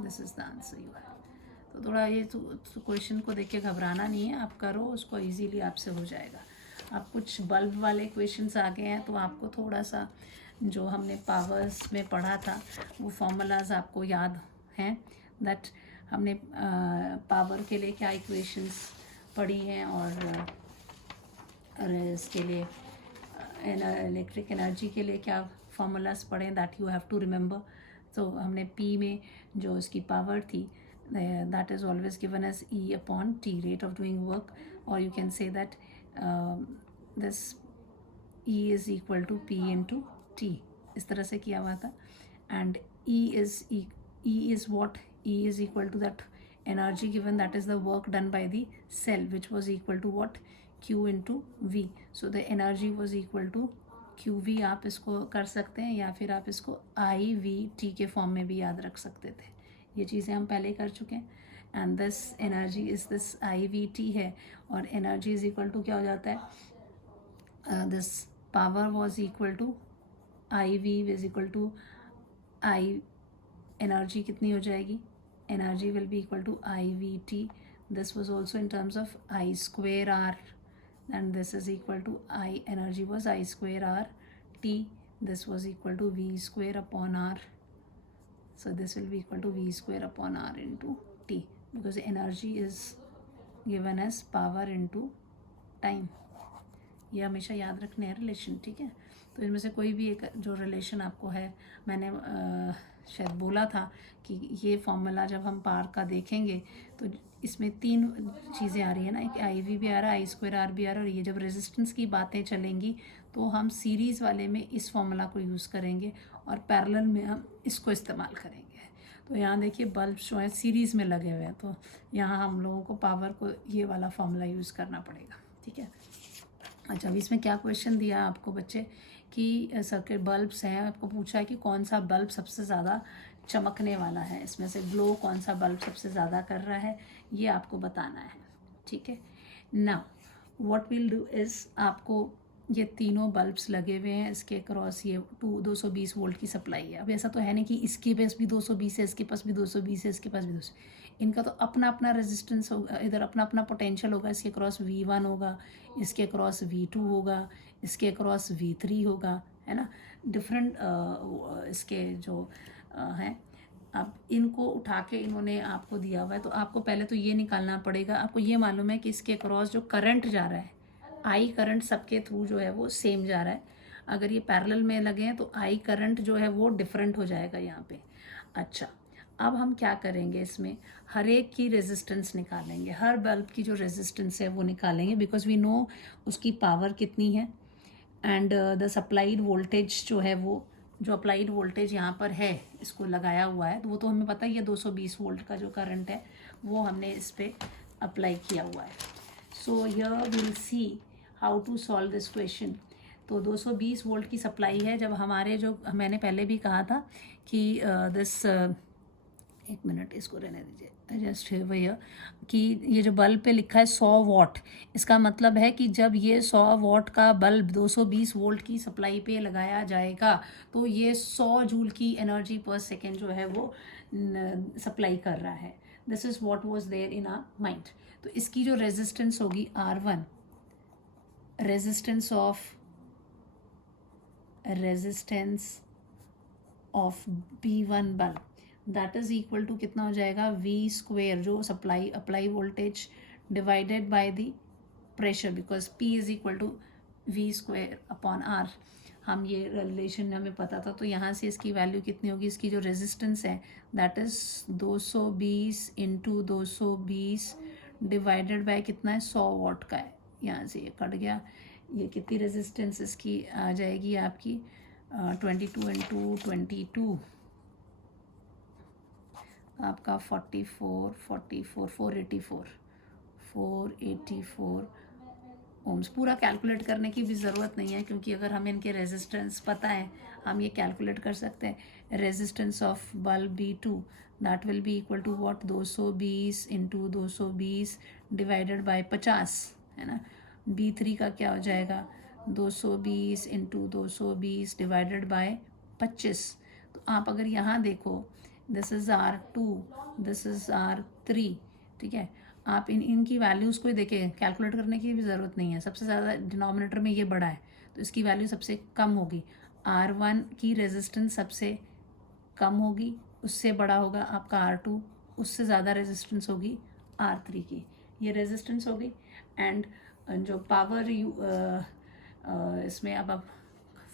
this is the answer you have. तो थोड़ा ये क्वेश्चन को देख के घबराना नहीं है, आप करो उसको, इजीली आपसे हो जाएगा। आप कुछ बल्ब वाले क्वेश्चंस आ गए हैं तो आपको थोड़ा सा जो हमने पावर्स में पढ़ा था वो फॉर्मूलाज आपको याद हैं, दैट हमने पावर के लिए क्या इक्वेशंस पढ़ी हैं और इसके लिए इलेक्ट्रिक एनर्जी के लिए क्या फॉर्मूलाज पढ़े, that you have to remember. तो हमने P में जो इसकी पावर थी that is always given as E/T, rate of doing work, or you can say that this E is equal to P into T, इस तरह से किया हुआ था। and E is what? E is equal to that energy given, that is the work done by the cell, which was equal to what? Q into V। so the energy was equal to QV। आप इसको कर सकते हैं या फिर आप इसको IV/T के फॉर्म में भी याद रख सकते थे। ये चीज़ें हम पहले कर चुके हैं। And this energy is this IV/T है और एनर्जी इज इक्वल टू क्या हो जाता है, this power was equal to IV is equal to I, energy कितनी हो जाएगी, energy will be equal to IV/T। This was also in terms of I²R and this is equal to I, energy was I²R/T, this was equal to V²/R। so this will be equal to V²/R into T, because energy is given as power into time। ये हमेशा याद रखने हैं relation, ठीक है। तो इनमें से कोई भी एक जो रिलेशन आपको है, मैंने शायद बोला था कि ये फॉर्मूला जब हम पावर का देखेंगे तो इसमें 3 चीज़ें आ रही है ना, एक IV भी आ रहा है, I²R भी आ रहा है, और ये जब रेजिस्टेंस की बातें चलेंगी तो हम सीरीज़ वाले में इस फॉर्मूला को यूज़ करेंगे और पैरेलल में हम इसको इस्तेमाल करेंगे। तो यहाँ देखिए बल्ब जो है सीरीज़ में लगे हुए हैं, तो यहाँ हम लोगों को पावर को ये वाला फॉर्मूला यूज़ करना पड़ेगा, ठीक है। अच्छा, अभी इसमें क्या क्वेश्चन दिया आपको बच्चे कि सर्किट बल्ब्स हैं, आपको पूछा है कि कौन सा बल्ब सबसे ज़्यादा चमकने वाला है, इसमें से ग्लो कौन सा बल्ब सबसे ज़्यादा कर रहा है, ये आपको बताना है, ठीक है। Now what will do is, आपको ये तीनों बल्ब्स लगे हुए हैं, इसके अक्रॉस ये 220 वोल्ट की सप्लाई है। अब ऐसा तो है नहीं कि इसके पास भी 220 है, इसके पास भी 220 है, इसके पास भी 200, इनका तो अपना अपना रेजिस्टेंस होगा, इधर अपना अपना पोटेंशियल होगा। इसके अक्रॉस V1 होगा, इसके अक्रॉस V2 होगा, इसके अक्रॉस V3 होगा, है ना, डिफरेंट इसके जो हैं। अब इनको उठा के इन्होंने आपको दिया हुआ है, तो आपको पहले तो ये निकालना पड़ेगा। आपको ये मालूम है कि इसके अक्रॉस जो करंट जा रहा है, I करंट सबके थ्रू जो है वो सेम जा रहा है। अगर ये पैरेलल में लगे हैं तो I करंट जो है वो डिफरेंट हो जाएगा यहाँ पे। अच्छा, अब हम क्या करेंगे, इसमें हर एक की रेजिस्टेंस निकालेंगे, हर बल्ब की जो रेजिस्टेंस है वो निकालेंगे, बिकॉज वी नो उसकी पावर कितनी है एंड द सप्लाइड वोल्टेज जो है वो, जो अप्लाइड वोल्टेज यहाँ पर है इसको लगाया हुआ है, तो वो तो हमें पता ही है 220 वोल्ट का जो करंट है वो हमने इस पर अप्लाई किया हुआ है। So here will see how to solve this question. तो 220 वोल्ट की सप्लाई है, जब हमारे जो मैंने पहले भी कहा था कि दिस एक मिनट इसको रहने दीजिए, जस्ट भैया कि ये जो बल्ब पे लिखा है 100 वॉट, इसका मतलब है कि जब ये 100 वॉट का बल्ब 220 वोल्ट की सप्लाई पे लगाया जाएगा तो ये 100 जूल की एनर्जी पर सेकेंड जो है वो सप्लाई कर रहा है. This is what was there in our mind. तो इसकी जो रेजिस्टेंस होगी R1, resistance of B1 bulb, that is equal to कितना हो जाएगा, V स्क्वेयर जो supply apply voltage divided by the pressure, because P is equal to V square upon R. हम ये रिलेशन हमें पता था, तो यहाँ से इसकी वैल्यू कितनी होगी, इसकी जो रेजिस्टेंस है that is 220 into 220 divided bye कितना है, 100 वॉट का है. यहाँ से ये कट गया, ये कितनी रेजिस्टेंस इसकी आ जाएगी आपकी 22 इंटू 22 आपका 484 ओम्स. पूरा कैलकुलेट करने की भी ज़रूरत नहीं है, क्योंकि अगर हमें इनके रेजिस्टेंस पता है हम ये कैलकुलेट कर सकते हैं. Resistance of bulb B2 that will be equal to what, 220 into 220 divided by 50 है ना. B3 का क्या हो जाएगा, 220 इंटू 220 डिवाइडेड बाय 25. तो आप अगर यहाँ देखो, this is R2, this is R3, ठीक है. आप इनकी वैल्यूज़ को देखें, कैलकुलेट करने की भी ज़रूरत नहीं है. सबसे ज़्यादा डिनोमिनेटर में ये बड़ा है तो इसकी वैल्यू सबसे कम होगी. R1 की रेजिस्टेंस सबसे कम होगी, उससे बड़ा होगा आपका R2, उससे ज़्यादा रेजिस्टेंस होगी R3 की. ये रेजिस्टेंस होगी. एंड जो पावर इसमें अब आप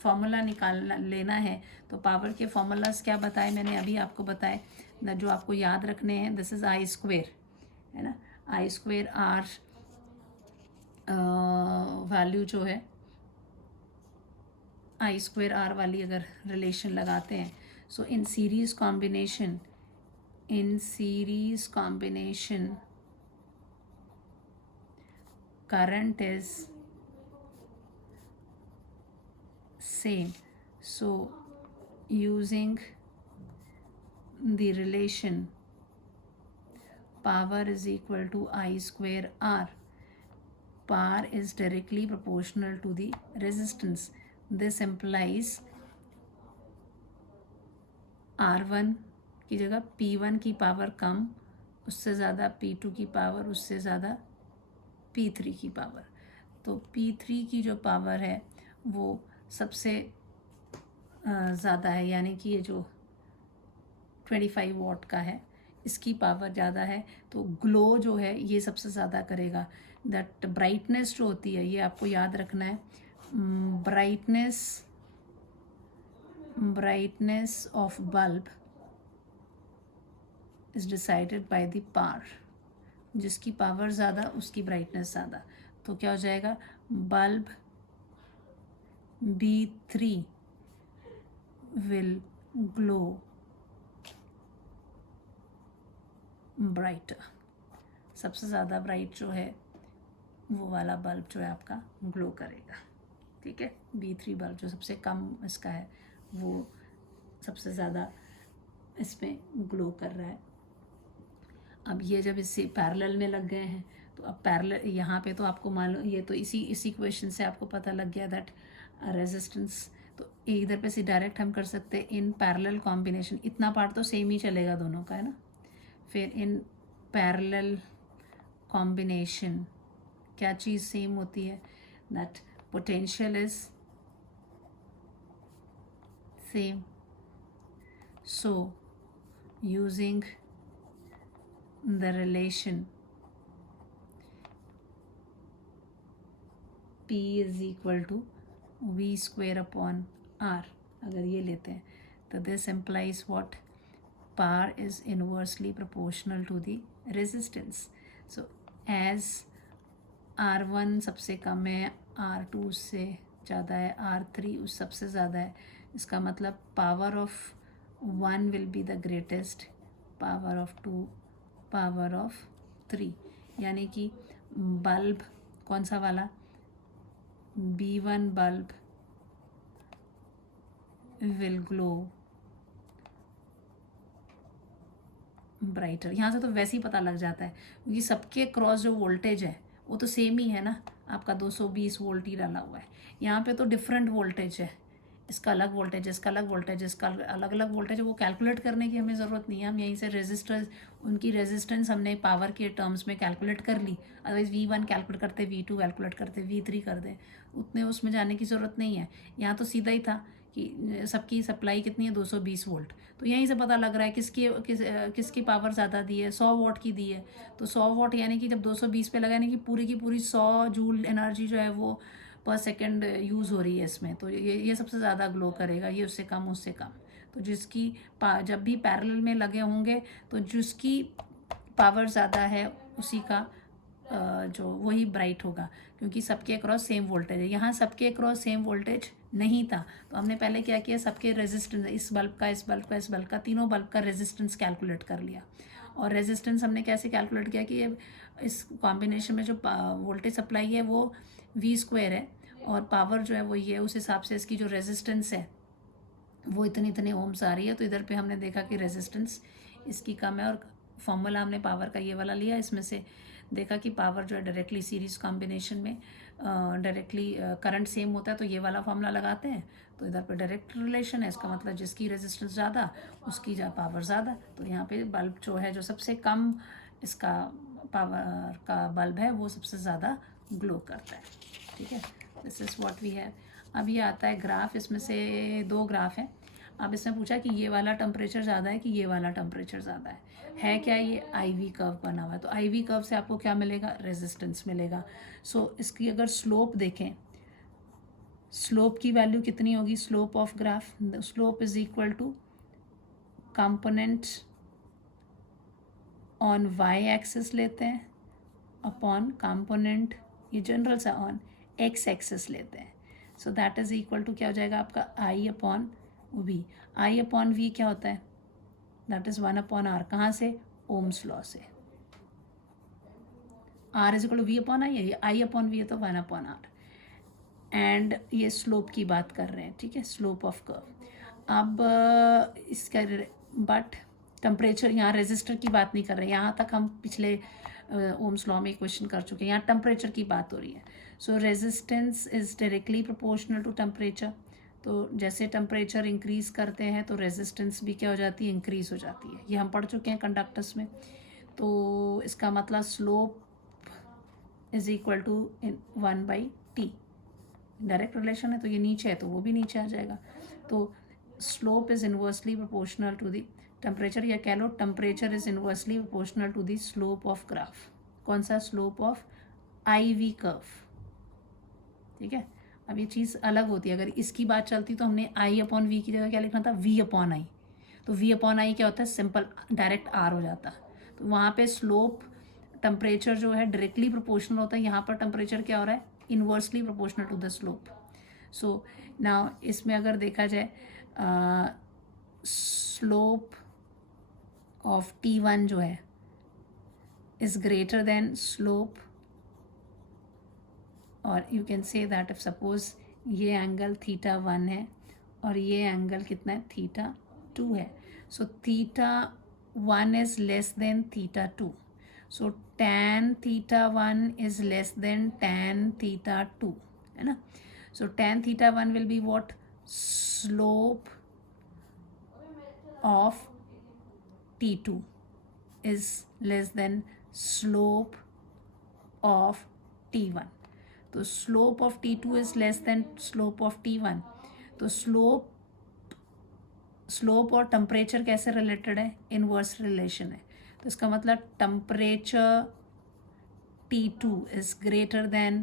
फॉर्मूला निकालना लेना है, तो पावर के फॉर्मूलाज क्या बताए मैंने अभी आपको बताए ना, जो आपको याद रखने हैं. दिस इज़ I स्क्वेयर है ना, I स्क्वेयर R वैल्यू जो है I स्क्वेयर R वाली अगर रिलेशन लगाते हैं, so in series combination current is same. So using the relation power is equal to I square R, power is directly proportional to the resistance. This implies R1 की जगह P1 की power कम, उससे ज़्यादा P2 की power, उससे ज़्यादा P3 की power. तो P3 की जो पावर है वो सबसे ज़्यादा है, यानी कि ये जो 25 वॉट का है इसकी पावर ज़्यादा है. तो ग्लो जो है ये सबसे ज़्यादा करेगा. दैट ब्राइटनेस जो होती है, ये आपको याद रखना है, brightness of bulb is decided by the power. जिसकी पावर ज़्यादा उसकी ब्राइटनेस ज़्यादा. तो क्या हो जाएगा, bulb B3 will glow brighter. सबसे ज़्यादा ब्राइट जो है वो वाला बल्ब जो है आपका ग्लो करेगा. ठीक है, B3 बल्ब जो सबसे कम इसका है वो सबसे ज़्यादा इसमें ग्लो कर रहा है. अब ये जब इससे पैरेलल में लग गए हैं, तो अब पैरेलल यहाँ पे तो आपको मालूम, ये तो इसी क्वेश्चन से आपको पता लग गया दैट रेजिस्टेंस. तो इधर पे से डायरेक्ट हम कर सकते हैं इन पैरेलल कॉम्बिनेशन. इतना पार्ट तो सेम ही चलेगा दोनों का, है ना. फिर इन पैरेलल कॉम्बिनेशन क्या चीज़ सेम होती है, that potential is same. So using the relation P is equal to V square upon R, अगर ये लेते हैं तो this implies what, power is inversely proportional to the resistance. So as R1 सबसे कम है, R2 उससे ज़्यादा है, R3 उस सबसे ज़्यादा है, इसका मतलब power of 1 will be the greatest, power of 2, power of 3. यानी कि बल्ब कौन सा वाला, B1 bulb will glow brighter. यहाँ से तो वैसे ही पता लग जाता है क्योंकि सबके क्रॉस जो वोल्टेज है वो तो सेम ही है ना, आपका 220 वोल्ट ही डाला हुआ है। यहाँ पे तो डिफरेंट वोल्टेज है, इसका अलग वोल्टेज, इसका अलग वोल्टेज, इसका अलग अलग वोल्टेज है। वो कैलकुलेट करने की हमें ज़रूरत नहीं है, हम यहीं से रेजिस्टर, उनकी रेजिस्टेंस हमने पावर के टर्म्स में कैलकुलेट कर ली। अदरवाइज V1 कैलकुलेट करते, V2 कैलकुलेट करते, V3 कर दें, उतने उसमें जाने की ज़रूरत नहीं है। यहाँ तो सीधा ही था कि सबकी सप्लाई कितनी है, 220 वोल्ट। तो यहीं से पता लग रहा है किसकी पावर ज़्यादा दी है, 100 वॉट की दी है। तो 100 वॉट यानी कि जब 220 पे लगा, यानी कि पूरी की पूरी 100 जूल एनर्जी जो है वो पर सेकेंड यूज़ हो रही है इसमें। तो ये सबसे ज़्यादा ग्लो करेगा, ये उससे कम, उससे कम। तो जिसकी जब भी पैरेलल में लगे होंगे तो जिसकी पावर ज़्यादा है उसी का जो वही ब्राइट होगा, क्योंकि सबके अक्रॉस सेम वोल्टेज है। यहाँ सबके अक्रॉस सेम वोल्टेज नहीं था, तो हमने पहले क्या किया, सबके रेजिस्टेंस, इस बल्ब का, इस बल्ब का, इस बल्ब का, तीनों बल्ब का रेजिस्टेंस कैलकुलेट कर लिया। और रेजिस्टेंस हमने कैसे कैलकुलेट किया कि इस कॉम्बिनेशन में जो वोल्टेज सप्लाई है वो V² है और पावर जो है वो ये, उस हिसाब से इसकी जो रेजिस्टेंस है वो इतने ओम्स आ रही है। तो इधर पे हमने देखा कि रेजिस्टेंस इसकी कम है और फॉर्मूला हमने पावर का ये वाला लिया। इसमें से देखा कि पावर जो है डायरेक्टली सीरीज कॉम्बिनेशन में डायरेक्टली करंट सेम होता है, तो ये वाला फॉर्मूला लगाते हैं। तो इधर पे डायरेक्ट रिलेशन है, इसका मतलब जिसकी रेजिस्टेंस ज़्यादा उसकी पावर ज़्यादा। तो यहाँ पे बल्ब जो है, जो सबसे कम इसका पावर का बल्ब है, वो सबसे ज़्यादा ग्लो करता है। ठीक है, this is what we have. अब ये आता है ग्राफ, इसमें से 2 ग्राफ हैं। अब इसमें पूछा कि ये वाला टेम्परेचर ज़्यादा है कि ये वाला टेम्परेचर ज़्यादा है क्या, ये IV कर्व बना हुआ है। तो IV कर्व से आपको क्या मिलेगा, रेजिस्टेंस मिलेगा। सो इसकी अगर स्लोप देखें, स्लोप की वैल्यू कितनी होगी, slope of graph, slope is equal to component on Y axis लेते हैं अपॉन कंपोनेंट, ये जनरल सा, ऑन X एक्सिस लेते हैं। So that is equal to क्या हो जाएगा आपका I upon V। I upon V क्या होता है, दैट इज 1 अपॉन R। कहाँ से, ओम्स लॉ से। R is equal to V upon I है, ये I अपॉन V है तो 1 अपॉन R। एंड ये स्लोप की बात कर रहे हैं, ठीक है, स्लोप ऑफ कर्व। अब इसका बट टेम्परेचर, यहाँ रेजिस्टर की बात नहीं कर रहे हैं, यहाँ तक हम पिछले ओम्स लॉ में क्वेश्चन कर चुके हैं। यहाँ टेम्परेचर की बात हो रही है। So resistance is directly proportional to temperature. तो जैसे टेम्परेचर इंक्रीज करते हैं तो रेजिस्टेंस भी क्या हो जाती है, इंक्रीज हो जाती है। ये हम पढ़ चुके हैं कंडक्टर्स में। तो इसका मतलब slope is equal to 1/T, direct relation है। तो ये नीचे है तो वो भी नीचे आ जाएगा। तो slope is inversely proportional to the temperature, या कह लो temperature is inversely proportional to the slope of graph. कौन सा, स्लोप ऑफ IV कर्व। ठीक है, अब ये चीज़ अलग होती है। अगर इसकी बात चलती तो हमने I अपॉन V की जगह क्या लिखना था, V अपॉन I। तो V अपॉन I क्या होता है, सिंपल डायरेक्ट R हो जाता। तो वहाँ पे स्लोप टेम्परेचर जो है डायरेक्टली प्रोपोर्शनल होता है, यहाँ पर टेम्परेचर क्या हो रहा है, inversely proportional to the slope. So now इसमें अगर देखा जाए स्लोप ऑफ T1 जो है इज ग्रेटर देन स्लोप, और you can say that if suppose ये एंगल θ1 है और ये एंगल कितना है, θ2 है। So θ1 is less than θ2। So tan θ1 is less than tan θ2, है ना। So tan θ1 will be what, slope of T2 is less than slope of T1. तो slope of T2 is less than slope of T1. तो slope और temperature कैसे related है, inverse relation है। तो इसका मतलब temperature T2 is greater than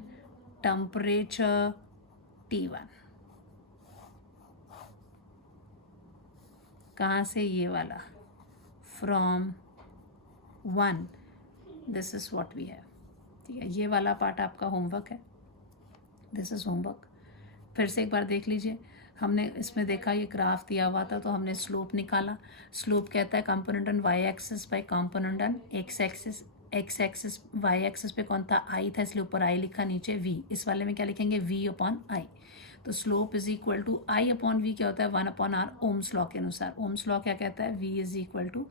temperature T1। कहाँ से, ये वाला, from 1, this is what we have. ठीक है, ये वाला पार्ट आपका होमवर्क है, दिस इज होमवर्क। फिर से एक बार देख लीजिए, हमने इसमें देखा ये ग्राफ दिया हुआ था तो हमने स्लोप निकाला। स्लोप कहता है component on Y axis by component on X axis. X axis, Y axis पे कौन था, I था, इसलिए ऊपर I लिखा, नीचे V। इस वाले में क्या लिखेंगे, V अपॉन I। तो slope is equal to I upon V क्या होता है, 1 अपॉन R, ओम्स लॉ के अनुसार। ओम्स लॉ क्या कहता है, V is equal to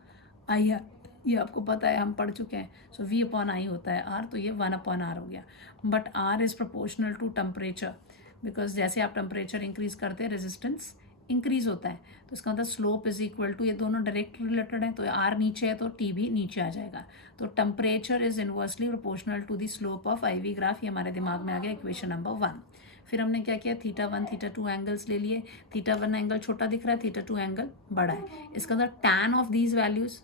IR। ये आपको पता है, हम पढ़ चुके हैं. सो V अपॉन आई होता है R, तो ये 1 अपॉन R हो गया. But R is proportional to temperature, because जैसे आप टेम्परेचर इंक्रीज करते हैं रेजिस्टेंस इंक्रीज होता है. तो इसका मतलब स्लोप इज इक्वल टू, ये दोनों डायरेक्ट रिलेटेड हैं, तो R नीचे है तो T भी नीचे आ जाएगा. तो temperature is inversely proportional to the slope of I V graph. ये हमारे दिमाग में आ गया इक्वेशन नंबर 1. फिर हमने क्या किया, θ1 θ2 एंगल्स ले लिए. θ1 एंगल छोटा दिख रहा है, θ2 एंगल बड़ा है. इसका मतलब टैन ऑफ दीज वैल्यूज,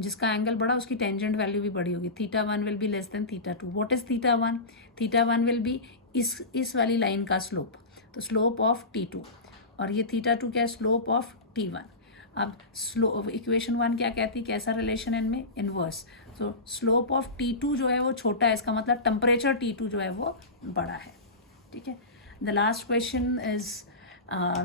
जिसका एंगल बड़ा उसकी टेंजेंट वैल्यू भी बड़ी होगी. θ1 will be less than θ2. What is θ1? θ1 will be इस वाली लाइन का स्लोप, तो स्लोप ऑफ T2. और ये θ2 क्या है, स्लोप ऑफ T1. अब स्लो इक्वेशन 1 क्या कहती है, कैसा रिलेशन है इनमें, इनवर्स. तो स्लोप ऑफ T2 जो है वो छोटा है, इसका मतलब टेम्परेचर T2 जो है वो बड़ा है. ठीक है. The last question is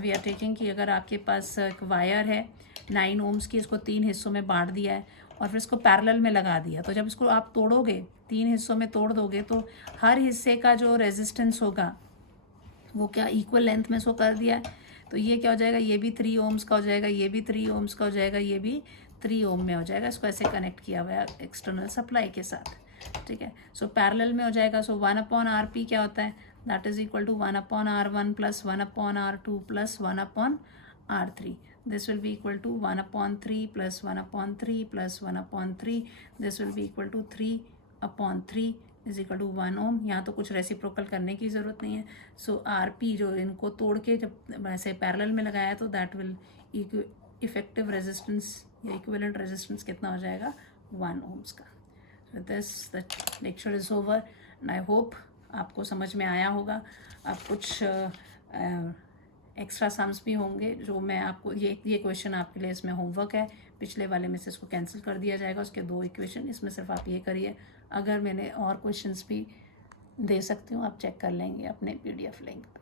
we are taking कि अगर आपके पास एक वायर है 9 ओम्स की, इसको 3 हिस्सों में बांट दिया है और फिर इसको पैरेलल में लगा दिया. तो जब इसको आप तोड़ोगे, 3 हिस्सों में तोड़ दोगे, तो हर हिस्से का जो रेजिस्टेंस होगा वो क्या इक्वल लेंथ में शो कर दिया है. तो ये क्या हो जाएगा, ये भी 3 ओम्स का हो जाएगा, ये भी 3 ओम्स का हो जाएगा, ये भी 3 ओम में हो जाएगा. इसको ऐसे कनेक्ट किया हुआ है एक्सटर्नल सप्लाई के साथ. ठीक है. सो पैरेलल में हो जाएगा. सो 1 अपॉन RP क्या होता है, that is equal to 1 upon R1 plus 1 upon R2 plus 1 upon R3. This will be equal to 1 upon 3 plus 1 upon 3 plus 1 upon 3. This will be equal to 3 upon 3 is equal to 1 ओम. यहाँ तो कुछ reciprocal करने की ज़रूरत नहीं है. सो RP जो इनको तोड़ के जब ऐसे पैरेलल में लगाया तो दैट विल इफेक्टिव रेजिस्टेंस या इक्विवेलेंट रेजिस्टेंस कितना हो जाएगा, 1 ओम्स का. So this the lecture is over and I hope आपको समझ में आया होगा. आप कुछ एक्स्ट्रा सम्स भी होंगे जो मैं आपको, ये क्वेश्चन आपके लिए इसमें होमवर्क है. पिछले वाले में से इसको कैंसिल कर दिया जाएगा, उसके 2 इक्वेशन, इसमें सिर्फ आप ये करिए. अगर मैंने और क्वेश्चंस भी दे सकती हूँ, आप चेक कर लेंगे अपने PDF लिंक पे.